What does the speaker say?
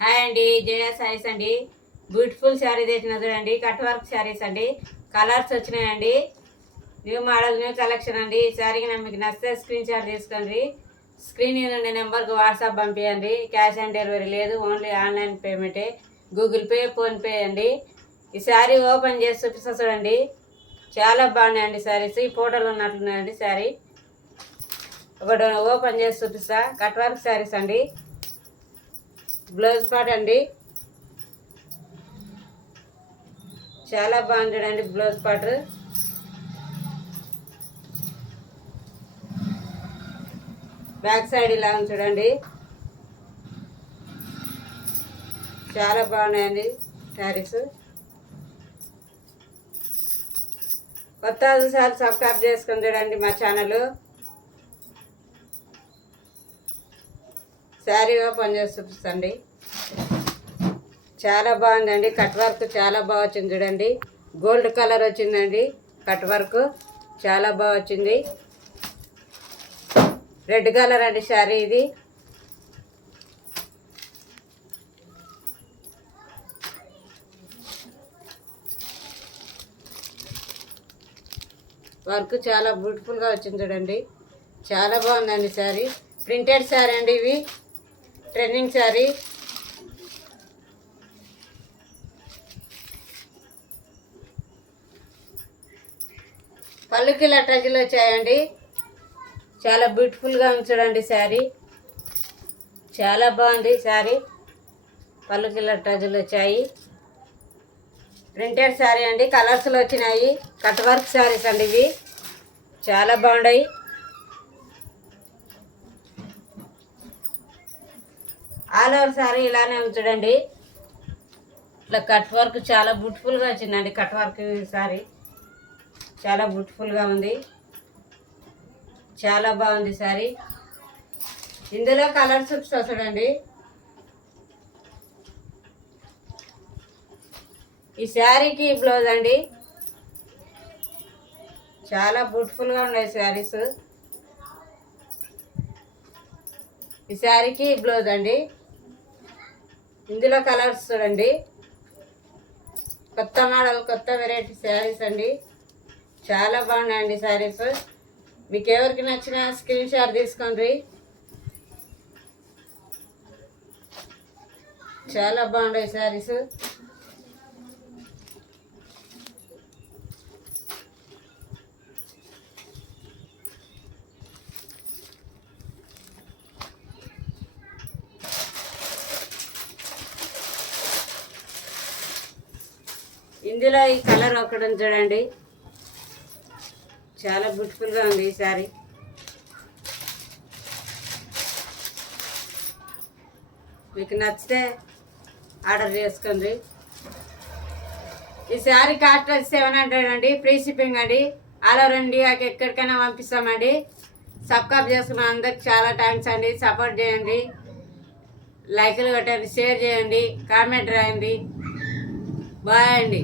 Hi అండి, జయ సారీస్ అండి. Beautiful sari తెచ్చిన చూడండి. కట్ వర్క్ శారీస్ అండి. కలర్స్ వచ్చినాయండి. న్యూ మోడల్ న్యూ కలెక్షన్ అండి. ఈ శారీకి మీకు నచ్చితే స్క్రీన్ షాట్ తీసుకోండి. స్క్రీన్ నుండి నెంబర్కి వాట్సాప్ పంపించండి. క్యాష్ ఆన్ డెలివరీ లేదు, ఓన్లీ ఆన్లైన్ పేమెంటే. గూగుల్ పే, ఫోన్పే అండి. ఈ శారీ ఓపెన్ చేసి చూపిస్తా చూడండి. చాలా బాగున్నాయండి శారీస్. ఈ ఫోటోలు ఉన్నట్లున్నాయండి శారీ. ఒకటి ఓపెన్ చేసి చూపిస్తా. కట్ వర్క్ శారీస్ అండి. బ్లౌజ్ పార్ట్ అండి. చాలా బాగుంది చూడండి బ్లౌజ్ పార్ట్. బ్యాక్ సైడ్ ఇలా ఉంది చూడండి. చాలా బాగున్నాయండి శారీస్. కొత్త సార్లు సబ్స్క్రైబ్ చేసుకొని చూడండి మా ఛానల్. శారీ ఓపెన్ చేసి చూపిస్తండి. చాలా బాగుందండి. కట్ వర్క్ చాలా బాగా వచ్చింది చూడండి. గోల్డ్ కలర్ వచ్చిందండి. కట్ వర్క్ చాలా బాగా వచ్చింది. రెడ్ కలర్ అండి శారీ ఇది. వర్క్ చాలా బ్యూటిఫుల్గా వచ్చింది చూడండి. చాలా బాగుందండి శారీ. ప్రింటెడ్ శారీ అండి. ఇవి ట్రెండింగ్ శారీ. పళ్ళుకి ఇలా టజులు వచ్చాయండి. చాలా బ్యూటిఫుల్గా ఉంది చూడండి శారీ. చాలా బాగుంది శారీ. పళ్ళుకి ఇలా టజులు వచ్చాయి. ప్రింటెడ్ శారీ అండి. కలర్స్లో వచ్చినాయి. కట్ వర్క్ శారీస్ అండి ఇవి. చాలా బాగున్నాయి. ఆల్ ఓవర్ శారీ ఇలానే ఉంది చూడండి. ఇట్లా కట్ వర్క్ చాలా బ్యూటిఫుల్గా వచ్చిందండి. కట్ వర్క్ శారీ చాలా బ్యూటిఫుల్గా ఉంది. చాలా బాగుంది శారీ. ఇందులో కలర్స్ చూడండి. ఈ శారీకి బ్లౌజ్ అండి. చాలా బ్యూటిఫుల్గా ఉన్నాయి శారీస్. ఈ శారీకి బ్లౌజ్ అండి. ఇందులో కలర్స్ చూడండి. కొత్త మోడల్ కొత్త వెరైటీ శారీస్ అండి. చాలా బాగున్నాయండి శారీస్. మీకు ఎవరికి నచ్చిన స్క్రీన్ షాట్ తీసుకోండి. చాలా బాగున్నాయి శారీస్. ఇందులో ఈ కలర్ ఒకటి చూడండి. చాలా బ్యూటిఫుల్గా ఉంది ఈ శారీ. మీకు నచ్చితే ఆర్డర్ చేసుకోండి. ఈ శారీ కాస్ట్ 700 అండి. ఫ్రీ షిప్పింగ్ అండి. ఆల్ ఓవర్ ఇండియాకి ఎక్కడికైనా పంపిస్తామండి. సబ్స్క్రైబ్ చేసుకున్న అందరికి చాలా థ్యాంక్స్ అండి. సపోర్ట్ చేయండి, లైక్లు కొట్టండి, షేర్ చేయండి, కామెంట్ రాయండి. బాయ్ అండి.